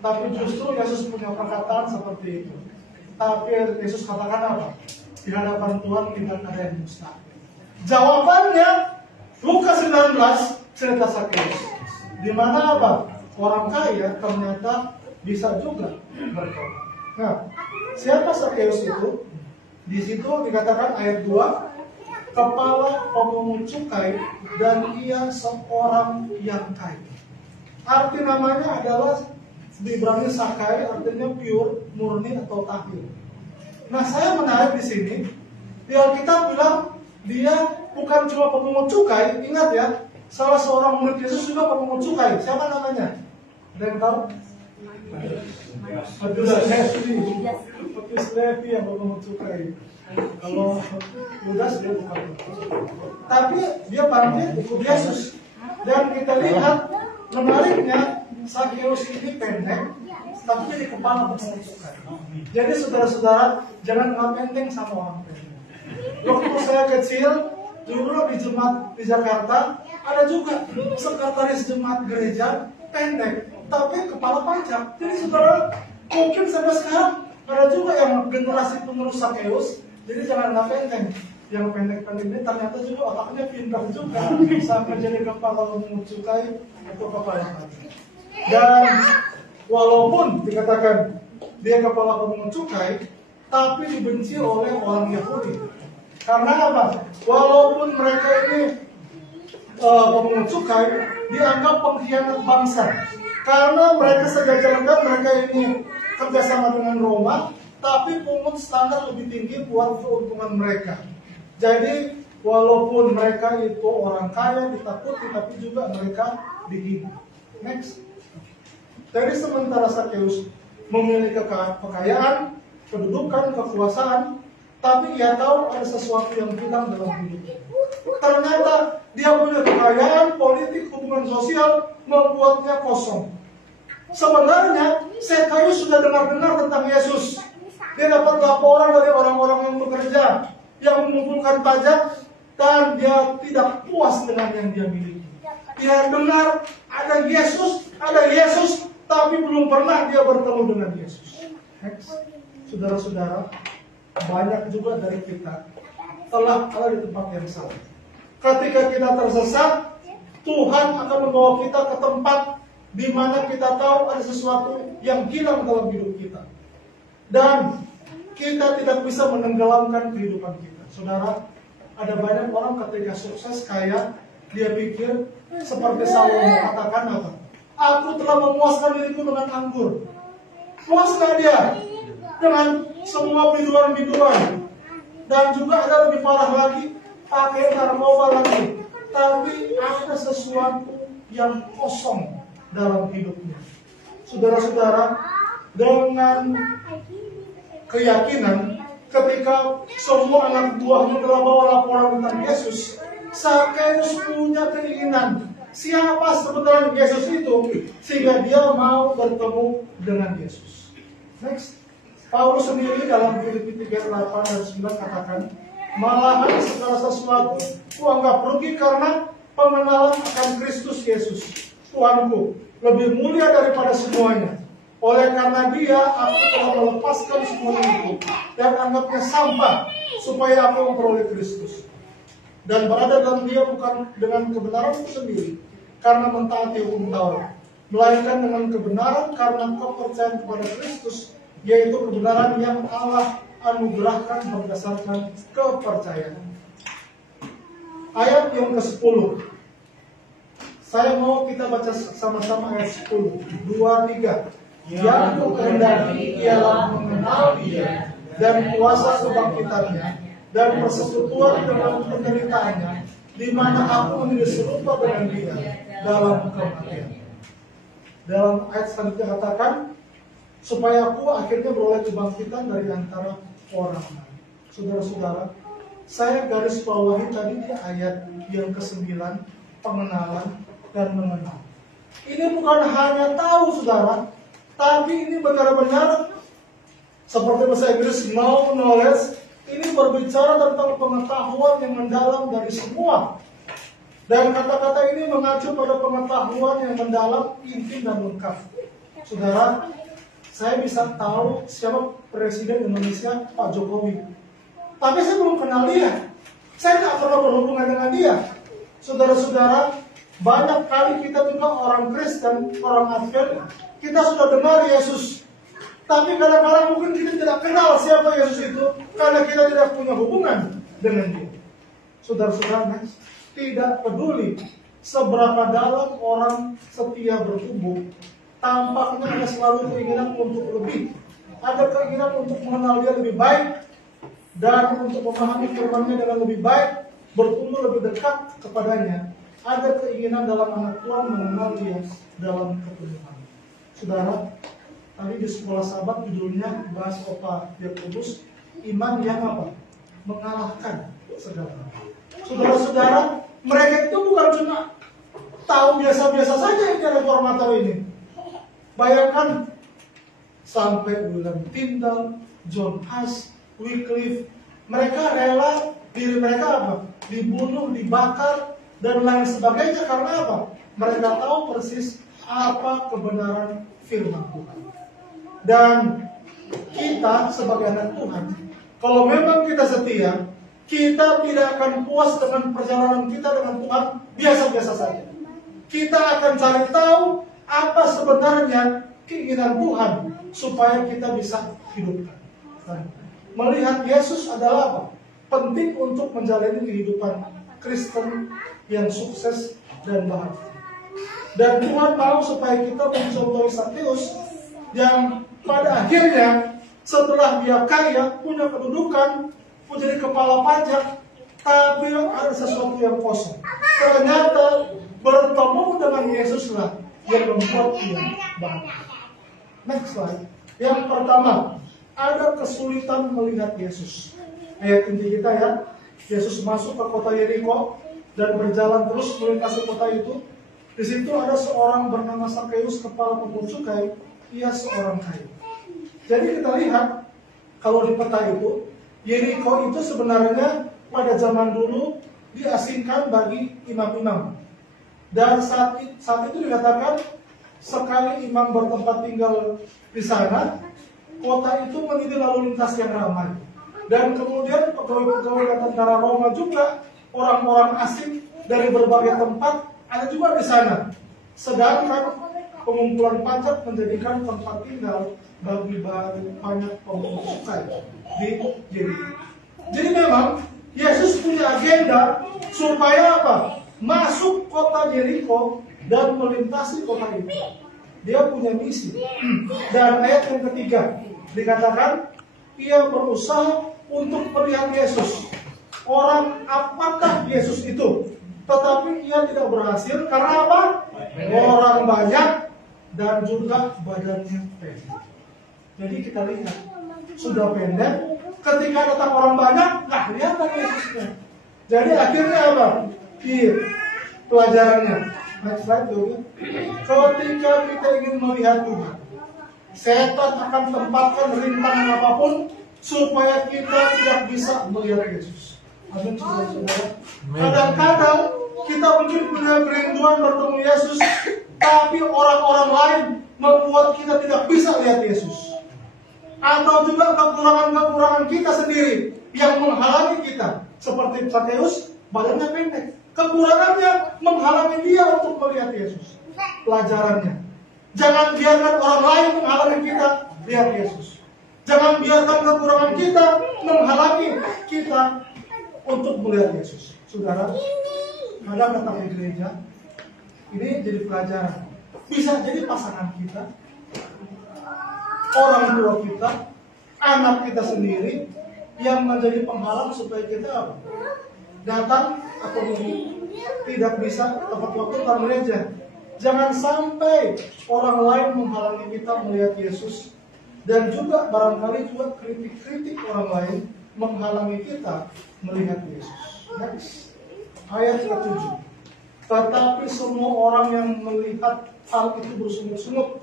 Tapi justru Yesus punya perkataan seperti itu. Tapi Yesus katakan apa? Di hadapan Tuhan tidak ada yang mustahil. Jawabannya Lukas 19 cerita Sakeus. Di mana apa? Orang kaya ternyata bisa juga bertobat. Nah, siapa Sakeus itu? Di situ dikatakan ayat 2, kepala pemungut cukai dan ia seorang yang kaya. Arti namanya adalah di Ibrani Sakai, artinya pure, murni atau tahir. Nah, saya menarik di sini. Di Alkitab bilang dia bukan cuma pemungut cukai. Ingat ya, salah seorang murid Yesus juga pemungut cukai. Siapa namanya? Ada yang tahu? Judas Levi yang pemungut cukai. Kalau Judas dia bukan. Tapi dia bangkit ikut Yesus. Dan kita lihat menariknya, Sakeus ini pendek, tapi jadi kepala pemungut cukai. Jadi saudara-saudara, jangan nggak enteng sama orang pendek. Waktu saya kecil, dulu di jemaat di Jakarta, ada juga sekretaris jemaat gereja pendek, tapi kepala pajak. Jadi saudara, mungkin sampai sekarang ada juga yang generasi penerus Sakeus. Jadi jangan nggak enteng. Yang pendek-pendek ini ternyata juga otaknya pintar juga sampai jadi kepala pemungut cukai atau kepala pajak. Dan walaupun dikatakan dia kepala pemungut cukai, tapi dibenci oleh orang Yahudi. Karena apa? Walaupun mereka ini pemungut cukai, dianggap pengkhianat bangsa. Karena mereka sejajarkan mereka ini kerjasama dengan Roma, tapi pungut standar lebih tinggi buat keuntungan mereka. Jadi walaupun mereka itu orang kaya ditakuti, tapi juga mereka dihina. Next. Jadi sementara Sakeus memiliki kekayaan, kedudukan, kekuasaan, tapi ia tahu ada sesuatu yang hilang dalam hidupnya. Ternyata dia punya kekayaan, politik, hubungan sosial membuatnya kosong. Sebenarnya Sakeus sudah dengar-dengar tentang Yesus. Dia dapat laporan dari orang-orang yang bekerja, yang mengumpulkan pajak, dan dia tidak puas dengan yang dia miliki. Dia dengar ada Yesus, tapi belum pernah dia bertemu dengan Yesus. Saudara-saudara, banyak juga dari kita telah ada di tempat yang sama. Ketika kita tersesat, Tuhan akan membawa kita ke tempat di mana kita tahu ada sesuatu yang hilang dalam hidup kita. Dan kita tidak bisa menenggelamkan kehidupan kita. Saudara, ada banyak orang ketika sukses kaya, dia pikir seperti Salomo katakan apa? Aku telah memuaskan diriku dengan anggur. Puas gak dia? Dengan semua biduan-biduan. Dan juga ada lebih parah lagi, pakai narkoba lagi. Tapi ada sesuatu yang kosong dalam hidupnya. Saudara-saudara, dengan keyakinan ketika semua anak buahnya telah bawa laporan tentang Yesus, Sakeus punya keinginan siapa sebenarnya Yesus itu, sehingga dia mau bertemu dengan Yesus. Next. Paulus sendiri dalam Filipi 3:8 dan 9 katakan, malahan segala sesuatu kuanggap rugi karena pengenalan akan Kristus Yesus, Tuhanku, lebih mulia daripada semuanya. Oleh karena dia, aku telah melepaskan semua itu dan anggapnya sampah, supaya aku memperoleh Kristus. Dan berada dalam dia bukan dengan kebenaranku sendiri, karena mentaati hukum Taurat, melainkan dengan kebenaran karena kepercayaan kepada Kristus, yaitu kebenaran yang Allah anugerahkan berdasarkan kepercayaan. Ayat yang ke-10. Saya mau kita baca sama-sama ayat 10. 2, 3. Yang kukehendaki ialah mengenal dia dan kuasa kebangkitannya dan persekutuan dengan penderitaannya, di mana aku menjadi serupa dengan dia dalam kematian. Dalam ayat selanjutnya katakan, supaya aku akhirnya beroleh kebangkitan dari antara orang lain. Saudara-saudara, saya garis bawahi tadi di ayat yang ke-9, pengenalan dan mengenal. Ini bukan hanya tahu, saudara, tapi ini benar-benar seperti bahasa Inggris know knowledge. Ini berbicara tentang pengetahuan yang mendalam dari semua. Dan kata-kata ini mengacu pada pengetahuan yang mendalam, intim dan lengkap. Saudara, saya bisa tahu siapa Presiden Indonesia, Pak Jokowi. Tapi saya belum kenal dia. Saya tidak pernah berhubungan dengan dia. Saudara-saudara, banyak kali kita juga orang Kristen, orang Advent, kita sudah dengar Yesus. Tapi kadang-kadang mungkin kita tidak kenal siapa Yesus itu, karena kita tidak punya hubungan dengan dia. Saudara-saudara, tidak peduli seberapa dalam orang setia bertumbuh, tampaknya ada selalu keinginan untuk lebih. Ada keinginan untuk mengenal dia lebih baik, dan untuk memahami firman-Nya dengan lebih baik, bertumbuh lebih dekat kepadanya. Ada keinginan dalam anak Tuhan mengenal dia dalam kepenuhan. Saudara, tadi di sekolah sahabat judulnya bahas Opa Yakobus, iman yang apa? Mengalahkan segala. Saudara-saudara, mereka itu bukan cuma tahu biasa-biasa saja ini reformator ini. Bayangkan sampai William Tyndale, John Huss, Wycliffe, mereka rela diri mereka apa? Dibunuh, dibakar, dan lain sebagainya. Karena apa? Mereka tahu persis apa kebenaran firman Tuhan. Dan kita sebagai anak Tuhan, kalau memang kita setia, kita tidak akan puas dengan perjalanan kita dengan Tuhan biasa-biasa saja. Kita akan cari tahu apa sebenarnya keinginan Tuhan supaya kita bisa hidupkan. Melihat Yesus adalah apa? Penting untuk menjalani kehidupan Kristen yang sukses dan bahagia. Dan Tuhan mau supaya kita mencontohi Sakeus yang pada akhirnya setelah dia kaya, punya kedudukan, menjadi kepala pajak, tapi ada sesuatu yang kosong. Ternyata bertemu dengan Yesuslah yang membuat dia bahagia. Next slide. Yang pertama, ada kesulitan melihat Yesus. Ayat inti kita ya, Yesus masuk ke kota Yeriko dan berjalan terus melintasi kota itu. Di situ ada seorang bernama Sakeus, kepala pemungut cukai. Ia seorang kaya. Jadi kita lihat kalau di peta itu, Yeriko itu sebenarnya pada zaman dulu diasingkan bagi imam-imam. Dan saat itu dikatakan sekali imam bertempat tinggal di sana, kota itu menjadi lalu lintas yang ramai. Dan kemudian pegawai-pegawai dan tentara Roma juga, orang-orang asing dari berbagai tempat ada juga di sana. Sedangkan pengumpulan pajak menjadikan tempat tinggal bagi banyak pemungut cukai di Yeriko. Jadi memang Yesus punya agenda supaya apa? Masuk kota Yeriko dan melintasi kota itu. Dia punya misi. Dan ayat yang ketiga dikatakan ia berusaha untuk melihat Yesus. Orang apakah Yesus itu? Tetapi ia tidak berhasil karena apa? Orang banyak dan juga badannya pendek. Jadi kita lihat sudah pendek, ketika datang orang banyak nggak kelihatan Yesusnya. Jadi akhirnya apa? Di pelajarannya. Next slide dulu. Ketika kita ingin melihat Tuhan, setan akan tempatkan rintangan apapun supaya kita tidak bisa melihat Yesus. Amin, saudara-saudara. Kadang-kadang kita mungkin punya kerinduan bertemu Yesus, tapi orang-orang lain membuat kita tidak bisa lihat Yesus. Atau juga kekurangan-kekurangan kita sendiri yang menghalangi kita. Seperti Sakeus, badannya pendek. Kekurangannya menghalangi dia untuk melihat Yesus. Pelajarannya, jangan biarkan orang lain menghalangi kita lihat Yesus. Jangan biarkan kekurangan kita menghalangi kita untuk melihat Yesus. Saudara, kadang datang ke gereja, ini jadi pelajaran. Bisa jadi pasangan kita, orang tua kita, anak kita sendiri yang menjadi penghalang supaya kita datang atau tidak bisa tepat waktu ke gereja. Jangan sampai orang lain menghalangi kita melihat Yesus, dan juga barangkali juga kritik-kritik orang lain menghalangi kita melihat Yesus. Next, ayat ke-7. Tetapi semua orang yang melihat hal itu bersungut-sungut,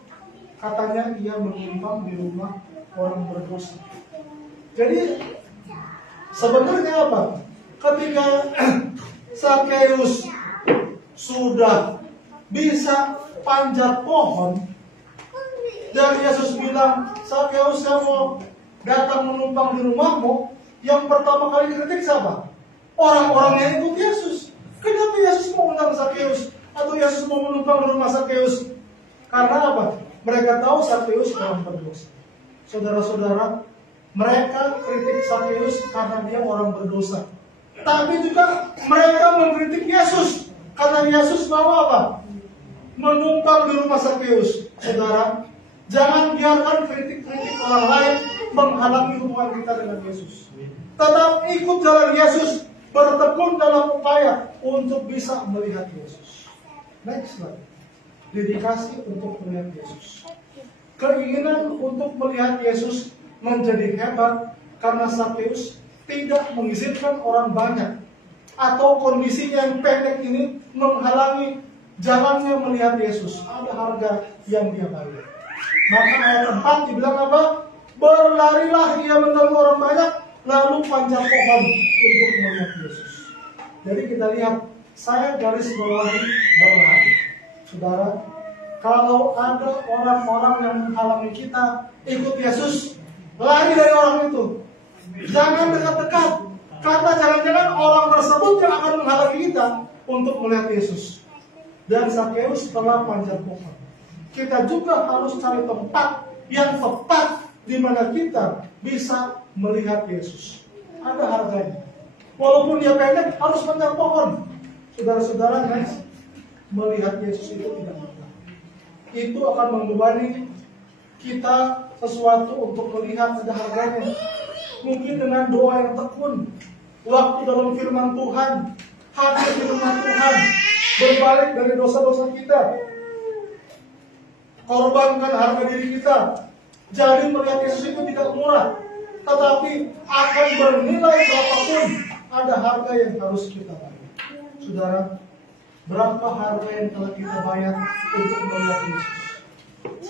katanya ia menumpang di rumah orang berdosa. Jadi sebenarnya apa? Ketika Sakeus sudah bisa panjat pohon, Dan Yesus bilang, Sakeus, saya mau datang menumpang di rumahmu. Yang pertama kali kritik siapa? Orang-orang yang ikut Yesus. Kenapa Yesus mau undang Sakeus? Atau Yesus mau menumpang di rumah Sakeus? Karena apa? Mereka tahu Sakeus orang berdosa. Saudara-saudara, mereka kritik Sakeus karena dia orang berdosa. Tapi juga mereka mengkritik Yesus karena Yesus mau apa? Menumpang di rumah Sakeus. Saudara, jangan biarkan kritik-kritik orang lain menghalangi hubungan kita dengan Yesus. Tetap ikut jalan Yesus, bertekun dalam upaya untuk bisa melihat Yesus. Next slide. Dedikasi untuk melihat Yesus. Keinginan untuk melihat Yesus menjadi hebat karena Sakeus tidak mengizinkan orang banyak atau kondisinya yang pendek ini menghalangi jalannya melihat Yesus. Ada harga yang dia bayar. Maka ayat 4 dibilang apa? Berlarilah ia mengganggu orang banyak, lalu panjat pohon untuk melihat Yesus. Jadi kita lihat, saya garis bawahi berlari. Saudara, kalau ada orang-orang yang menghalangi kita ikut Yesus, lari dari orang itu. Jangan dekat-dekat, karena jangan-jangan orang tersebut yang akan menghalangi kita untuk melihat Yesus. Dan Sakeus telah panjat pohon. Kita juga harus cari tempat yang tepat di mana kita bisa melihat Yesus. Ada harganya. Walaupun dia pendek, harus panjat pohon. Saudara-saudara, guys, melihat Yesus itu tidak mudah. Itu akan membebani kita sesuatu untuk melihat, ada harganya. Mungkin dengan doa yang tekun, waktu dalam firman Tuhan, hadir firman Tuhan, berbalik dari dosa-dosa kita, korbankan harga diri kita. Jadi melihat Yesus itu tidak murah, tetapi akan bernilai berapapun. Ada harga yang harus kita bayar. Saudara, berapa harga yang telah kita bayar untuk melihat Yesus?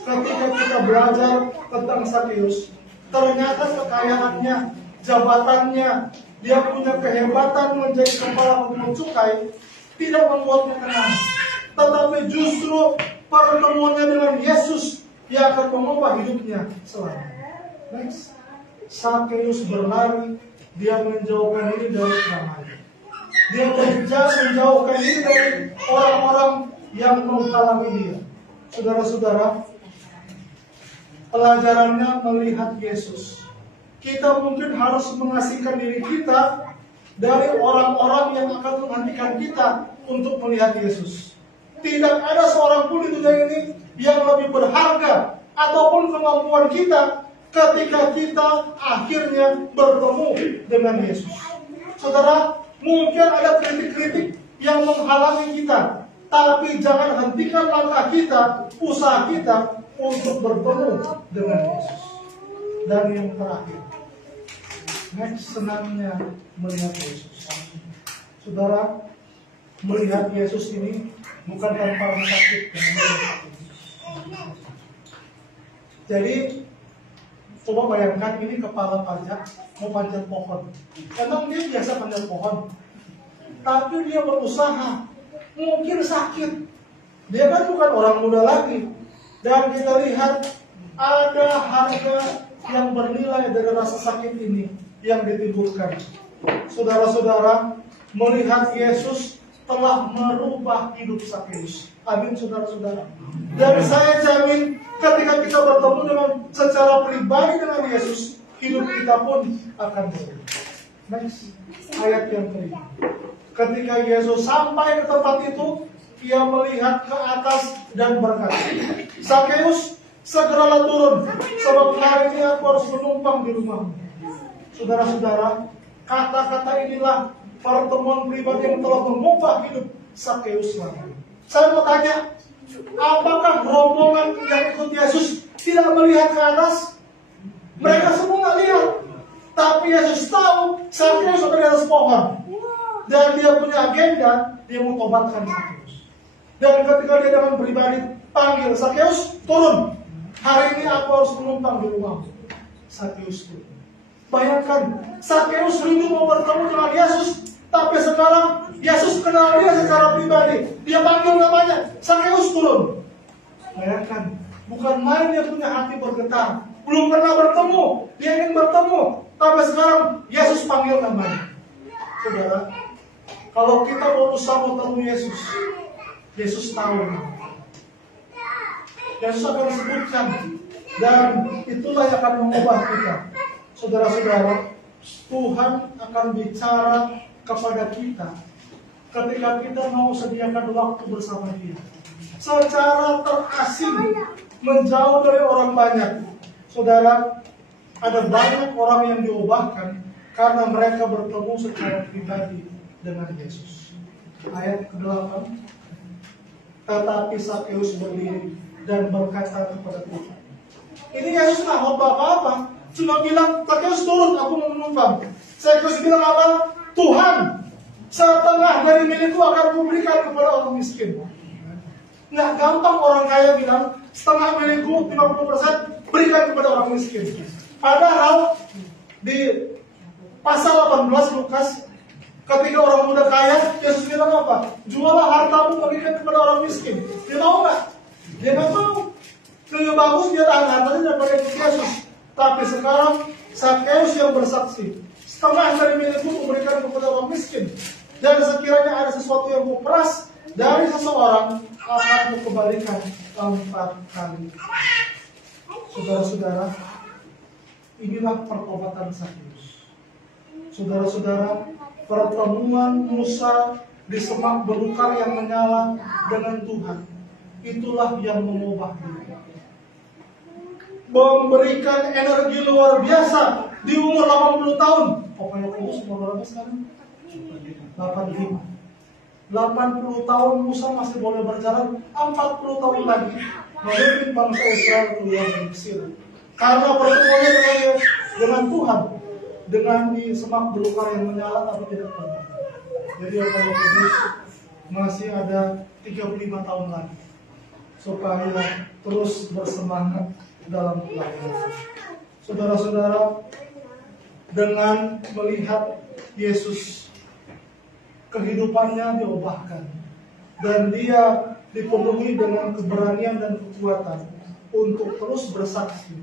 Ketika kita belajar tentang Sakeus, ternyata kekayaannya, jabatannya, dia punya kehebatan menjadi kepala pungut cukai, tidak membuatnya tenang. Tetapi justru pertemuannya dengan Yesus yang akan mengubah hidupnya selamanya. Next. Sakeus berlari, dia menjauhkan diri dari keramaian. Dia menjauhkan diri dari orang-orang yang menghalangi dia. Saudara-saudara, pelajarannya melihat Yesus. Kita mungkin harus mengasingkan diri kita dari orang-orang yang akan menghentikan kita untuk melihat Yesus. Tidak ada seorang pun di dunia ini yang lebih berharga ataupun kemampuan kita ketika kita akhirnya bertemu dengan Yesus. Saudara, mungkin ada kritik-kritik yang menghalangi kita, tapi jangan hentikan langkah kita, usaha kita untuk bertemu dengan Yesus. Dan yang terakhir, senangnya melihat Yesus. Saudara, melihat Yesus ini bukan tanpa rasa sakit. Jadi, coba bayangkan ini kepala pajak mau panjat pohon. Emang dia biasa panjat pohon, tapi dia berusaha. Mungkin sakit. Dia kan bukan orang muda lagi. Dan kita lihat ada harga yang bernilai dari rasa sakit ini yang ditimbulkan. Saudara-saudara, melihat Yesus telah merubah hidup Sakeus. Amin, saudara-saudara. Dan saya jamin ketika kita bertemu dengan secara pribadi dengan Yesus, hidup kita pun akan berubah. Next, ayat yang kelima. Ketika Yesus sampai ke tempat itu, ia melihat ke atas dan berkata, Sakeus, segeralah turun, sebab hari ini aku harus menumpang di rumahmu. Saudara-saudara, kata-kata inilah pertemuan pribadi yang telah mengubah hidup Sakeus lagi. Saya mau tanya, apakah rombongan yang ikut Yesus tidak melihat ke atas? Mereka semua nggak lihat, tapi Yesus tahu Sakeus ada di atas pohon, dan dia punya agenda, dia mau tobatkan Sakeus. Dan ketika dia dengan pribadi panggil Sakeus, turun. Hari ini aku harus menumpang di rumahmu. Sakeus turun. Bayangkan, Sakeus rindu mau bertemu dengan Yesus, tapi sekarang Yesus kenal dia secara pribadi. Dia panggil namanya, Sakeus turun. Bayangkan, Bukan main dia punya hati bergetar. Belum pernah bertemu, dia ingin bertemu. Tapi sekarang Yesus panggil namanya. Saudara, kalau kita berusaha bertemu Yesus, Yesus tahu. Yesus akan sebutkan, dan itulah yang akan mengubah kita. Saudara-saudara, Tuhan akan bicara kepada kita ketika kita mau sediakan waktu bersama Dia. Secara terasing, menjauh dari orang banyak. Saudara, ada banyak orang yang diubahkan karena mereka bertemu secara pribadi dengan Yesus. Ayat ke-8. Tetapi Sakeus berdiri dan berkata kepada Tuhan. Ini Yesus nggak khotbah apa-apa, cuma bilang, Sakeus turun, aku mau menumpang. Sakeus bilang apa? Tuhan, setengah dari milikku akan kuberikan kepada orang miskin. Nggak gampang orang kaya bilang, setengah milikku 50% berikan kepada orang miskin. Padahal di pasal 18 Lukas, ketika orang muda kaya, Yesus bilang apa? Jualah hartamu, berikan kepada orang miskin. Dia mau nggak? Dia nggak mau. Lebih bagus dia tahan hartanya daripada ikut Yesus. Tapi sekarang Sakeus yang bersaksi, setengah dari milikku memberikan kepada orang miskin. Dan sekiranya ada sesuatu yang kuperas dari seseorang, akan kukembalikan 4 kali. Saudara-saudara, inilah pertobatan Sakeus. Saudara-saudara, pertemuan Musa di semak belukar yang menyala dengan Tuhan, itulah yang mengubah dia. Memberikan energi luar biasa di umur 80 tahun. Pokoknya kurus umur berapa sekarang? 85. 80 tahun Musa masih boleh berjalan, 40 tahun lagi memimpin bangsa Israel keluar dari Mesir. Karena pertemuannya dengan Tuhan, dengan di semak belukar yang menyala tapi tidak pernah. Jadi kalau kudus masih ada 35 tahun lagi supaya terus bersemangat dalam pelayanan. Saudara-saudara, dengan melihat Yesus, kehidupannya diubahkan dan dia dipenuhi dengan keberanian dan kekuatan untuk terus bersaksi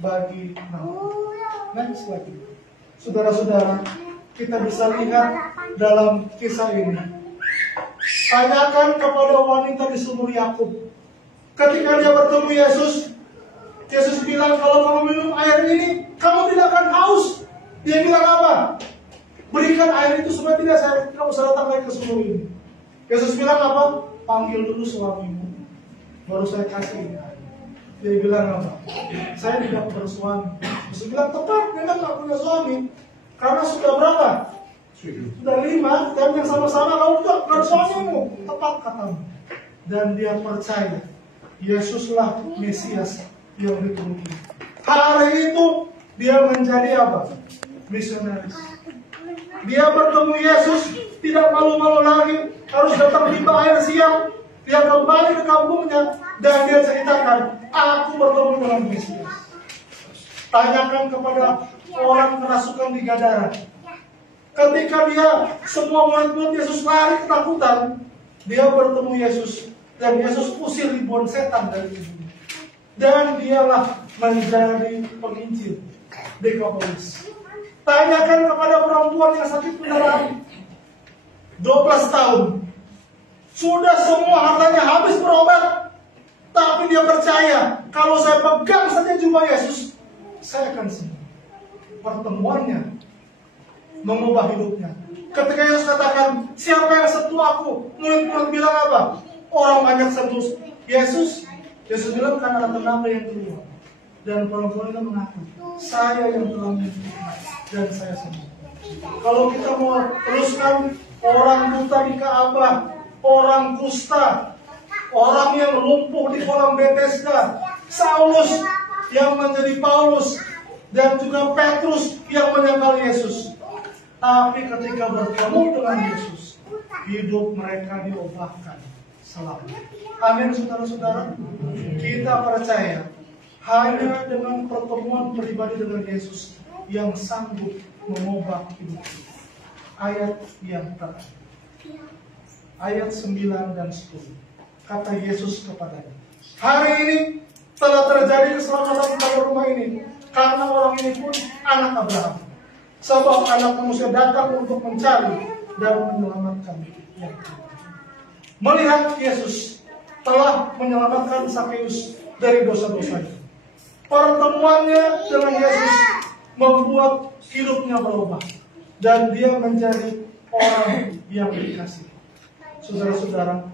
bagi nama. Next lagi, saudara-saudara, kita bisa lihat dalam kisah ini. Tanyakan kepada wanita di sumur Yakub. Ketika dia bertemu Yesus, Yesus bilang, kalau kamu minum air ini, kamu tidak akan haus. Dia bilang apa? Berikan air itu supaya tidak kamu usah datang lagi ke sumur ini. Yesus bilang apa? Panggil dulu suamimu, baru saya kasih ini air. Dia bilang apa? Saya tidak bersuami. Yesus bilang, tepat, memang tidak punya suami. Karena sudah berapa? Sudah 5, dan yang sama-sama kamu bukan suamimu. Tepat katamu. Dan dia percaya Yesuslah Mesias yang ditunggu. Hari itu dia menjadi apa? Misionaris. Dia bertemu Yesus, tidak malu-malu lagi, harus datang di air siang. Dia kembali ke kampungnya dan dia ceritakan, aku bertemu dengan Mesias. Tanyakan kepada orang kerasukan di Gadara. Ketika dia semua murid-murid Yesus lari ketakutan, dia bertemu Yesus dan Yesus usir ribuan setan dari tubuhnya. Dan dialah menjadi penginjil Dekapolis. Tanyakan kepada perempuan yang sakit pendarahan 12 tahun. Sudah semua hartanya habis berobat, tapi dia percaya kalau saya pegang saja jubah Yesus, saya akan sembuh. Pertemuannya mengubah hidupnya. Ketika Yesus katakan, siapa yang sentuh aku? Murid-murid bilang apa? Orang banyak sentuh Yesus. Yesus bilang, karena ada tenaga yang keluar. Dan perempuan itu mengaku, saya yang telah menyentuh dan saya sembuh. Kalau kita mau teruskan, orang buta di Ka'bah, orang kusta, orang yang lumpuh di kolam Bethesda, Saulus yang menjadi Paulus, dan juga Petrus yang menyangkal Yesus. Tapi ketika bertemu dengan Yesus, hidup mereka diubahkan selalu. Amin, saudara-saudara. Kita percaya hanya dengan pertemuan pribadi dengan Yesus yang sanggup mengubah hidup kita. Ayat yang terakhir, ayat 9 dan 10. Kata Yesus kepadanya, hari ini telah terjadi keselamatan pada rumah ini, karena orang ini pun anak Abraham. Sebab anak manusia datang untuk mencari dan menyelamatkan yang hilang. Melihat Yesus telah menyelamatkan Sakeus dari dosa-dosanya, pertemuannya dengan Yesus membuat hidupnya berubah dan dia menjadi orang yang dikasihi. Saudara-saudara,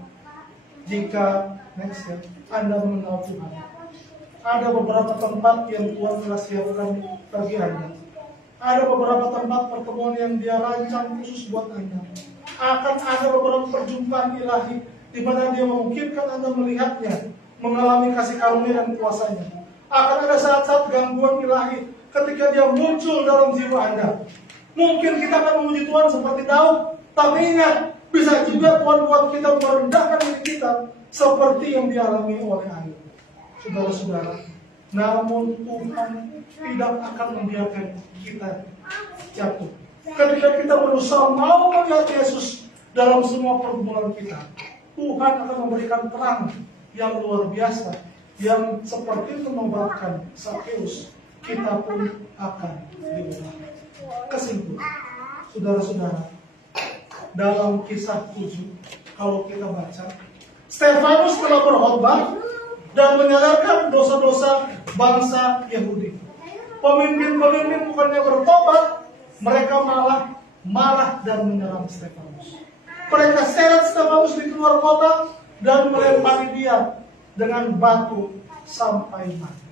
jika next ya, Anda mengenal Tuhan, ada beberapa tempat yang Tuhan telah siapkan bagi Anda. Ada beberapa tempat pertemuan yang Dia rancang khusus buat Anda. Akan ada beberapa perjumpaan ilahi di mana Dia memungkinkan Anda melihatnya, mengalami kasih karunia dan kuasanya. Akan ada saat-saat gangguan ilahi ketika Dia muncul dalam jiwa Anda. Mungkin kita akan memuji Tuhan seperti Daud, tapi ingat, bisa juga Tuhan buat kita merendahkan diri kita seperti yang dialami oleh Ayub. Saudara-saudara, namun Tuhan tidak akan membiarkan kita jatuh. Ketika kita berusaha mau melihat Yesus dalam semua pergumulan kita, Tuhan akan memberikan terang yang luar biasa, yang seperti menobatkan Sakeus, kita pun akan diubah. Kesimpulan, saudara-saudara, dalam Kisah 7, kalau kita baca, Stefanus telah berkhotbah dan menyadarkan dosa-dosa bangsa Yahudi. Pemimpin-pemimpin bukannya bertobat, mereka malah marah dan menyerang Stefanus. Mereka seret Stefanus di luar kota dan melempari dia dengan batu sampai mati.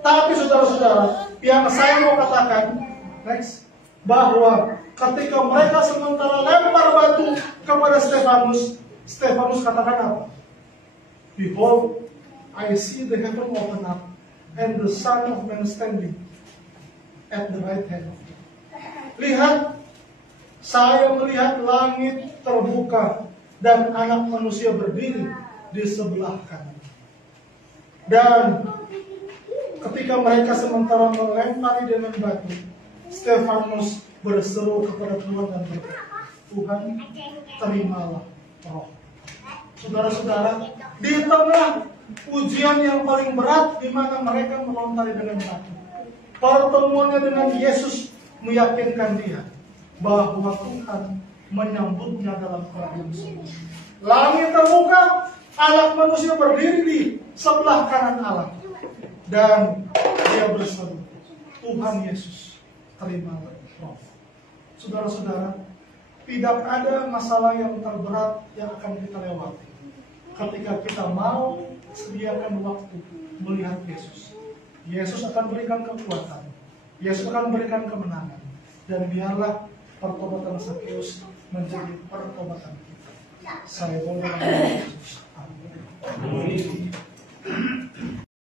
Tapi saudara-saudara, yang saya mau katakan, next, bahwa ketika mereka sementara lempar batu kepada Stefanus, Stefanus katakan apa? Behold, I see the heaven open up and the Son of Man standing at the right hand of God. Lihat, saya melihat langit terbuka dan anak manusia berdiri di sebelah kanan. Dan ketika mereka sementara melempari dengan batu, Stefanus berseru kepada Tuhan dan berkata, Tuhan, terimalah roh. Saudara-saudara, di tengah ujian yang paling berat di mana mereka melontari dengan batu, pertemuannya dengan Yesus meyakinkan dia bahwa Tuhan menyambutnya dalam keadaan semua. Langit terbuka, anak manusia berdiri di sebelah kanan Allah, dan dia berseru, Tuhan Yesus, terimalah roh. Saudara-saudara, tidak ada masalah yang terberat yang akan kita lewati ketika kita mau sediakan waktu melihat Yesus. Yesus akan berikan kekuatan, Yesus akan berikan kemenangan, dan biarlah pertobatan Sakeus menjadi pertobatan kita. Saya boleh